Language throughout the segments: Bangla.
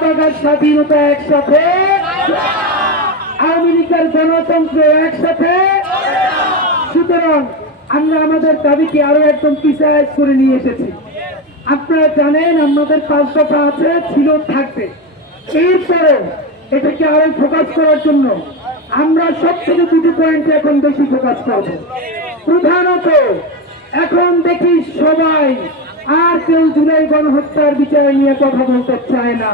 শাহবাগের স্বাধীনতা একসাথে লীগের গণতন্ত্র একসাথে। সুতরাং আমরা আমাদের দাবিকে আরও একদম পিছায় করে নিয়ে এসেছি। আপনারা জানেন আমাদের পাঁচ আছে, ছিল থাকবে। এরপরে এটাকে আরও ফোকাস করার জন্য আমরা সব থেকে দুটি পয়েন্টে এখন বেশি ফোকাস করব। প্রধানত এখন দেখি সবাই কেউ জুলাই গণহত্যার বিচার নিয়ে কথা বলতে চায় না।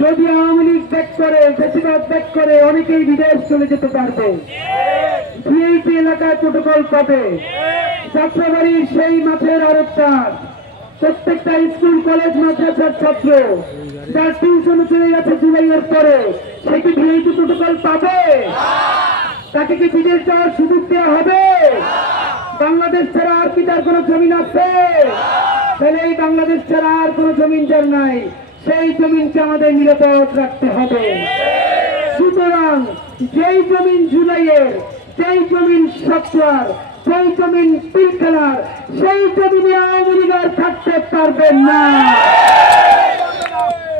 যদি আওয়ামী লীগ ব্যাক করে বেশিরভাগ ব্যাক করে, অনেকেই বিদেশ চলে যেতে পারবে। ভিআইপি এলাকায় প্রোটোকল পাবে। যাত্রাবাড়ির সেই মাঠের আরোপটার প্রত্যেকটা স্কুল, কলেজ, মাদ্রাসার ছাত্র যার টিউশনে চলে গেছে জুলাইয়ের পরে, সে কি ভিআইপি প্রোটোকল পাবে? তাকে কি বিদেশ যাওয়ার সুযোগ দেওয়া হবে? বাংলাদেশ ছাড়া আর কি তার কোনো জমিন আছে তাহলে এই বাংলাদেশ ছাড়া আর কোনো জমিন যার নাই, সেই জমিনকে আমাদের নিরাপদ রাখতে হবে। সুতরাং যেই জমিন জুলাইয়ের, যেই জমিন সত্তর সেই জমিন পিলখানার, সেই জমিনে আওয়ামী লীগ আর থাকতে পারবেন না।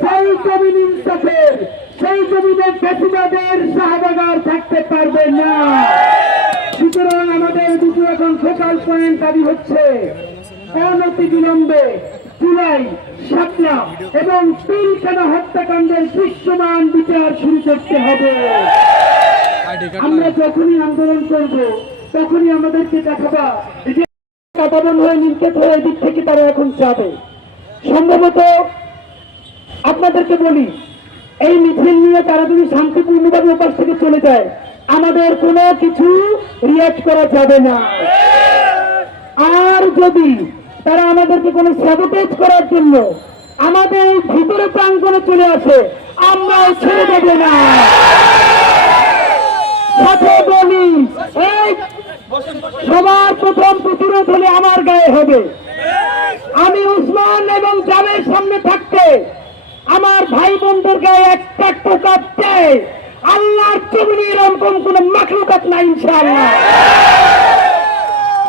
সেই জমিন ইনসাফের সেই জমিনে বেশিবাদের শাহবাগার থাকতে পারবেন না। এখন ফোকাল পয়েন্ট দাবি হচ্ছে, অনতি বিলম্বে জুলাই সাতলা এবং পিলখানা হত্যাকাণ্ডের দৃশ্যমান বিচার শুরু করতে হবে। আমরা যখনই আন্দোলন করব, তখনই আমাদেরকে দেখাবা যে কাটাবন হয়ে নির্কেত হয়ে এদিক থেকে তারা এখন যাবে। সম্ভবত আপনাদেরকে বলি, এই মিছিল নিয়ে তারা যদি শান্তিপূর্ণভাবে ওপাশ থেকে চলে যায় আমাদের কোনো কিছু রিয়াক্ট করা যাবে না। আর যদি তারা আমাদেরকে কোনো স্যাবোটেজ করার জন্য আমাদের ভিতরে প্রাঙ্গনে চলে আসে, আমরা ছেড়ে দেবে না। সবার প্রথম প্রতিরোধ হলে আমার গায়ে হবে। আমি উসমান এবং জামের সামনে থাকতে আমার ভাই বোনদের গায়ে একটা টোকা দেয়। আল্লাহর চুমনি এরকম কোন মাখলুকাত নাই, ইনশাআল্লাহ।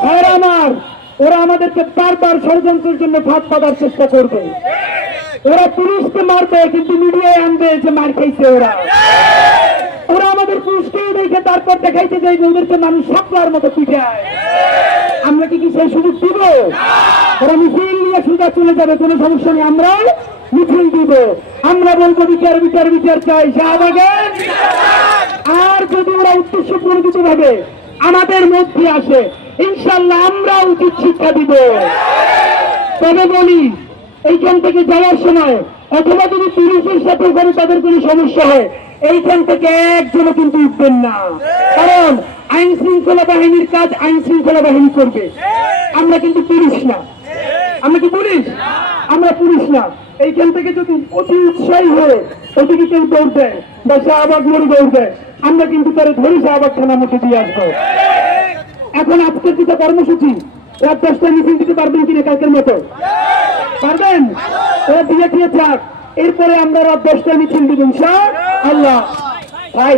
ভাইরা আমার, ওরা আমাদেরকে বারবার ষড়যন্ত্রের জন্য ফাঁদ পাতার চেষ্টা করবে। ওরা পুলিশকে মারবে, কিন্তু মিডিয়ায় আনবে যে মার খাইছে ওরা। ওরা আমাদের পুলিশকেই দেখে তারপর দেখাইতে যাই যে ওদেরকে মানুষ সাপলার মতো পিঠায় আমরা কি কি সেই সুযোগ দিব? ওরা মিছিল নিয়ে সোজা চলে যাবে, কোনো সমস্যা নেই। আমরা মিছিল দিব। আমরা বলব বিচার বিচার বিচার চাই। শাহবাগের আর যদি ওরা উদ্দেশ্য প্রণোদিত ভাবে আমাদের মধ্যে আসে, ইনশাল্লাহ আমরা উচিত শিক্ষা দিব। তবে বলি, এইখান থেকে যাওয়ার সময় অথবা যদি পুলিশের সাথে ওখানে তাদের কোনো সমস্যা হয়, এইখান থেকে একজনও কিন্তু উঠবেন না। কারণ আইন শৃঙ্খলা বাহিনীর কাজ আইন শৃঙ্খলা বাহিনী করবে। আমরা কিন্তু পুলিশ না। আমরা কি পুলিশ? আমরা পুলিশ না। এইখান থেকে যদি অতি উৎসাহী হয়ে ওদিকে কেউ দৌড় দেয় বা শাহবাগ মোড়ে দৌড় দেয়, আমরা কিন্তু তারা ধরে শাহবাগ থানা মুখে দিয়ে আসব। এখন আজকের যেটা কর্মসূচি, রাত দশটায় মিছিল দিতে পারবেন কিনা কালকের মতো? পারবেন? ওরা দিয়ে দিয়ে থাক এরপরে আমরা রাত দশটায় মিছিল দিব, ইনশা আল্লাহ। ভাই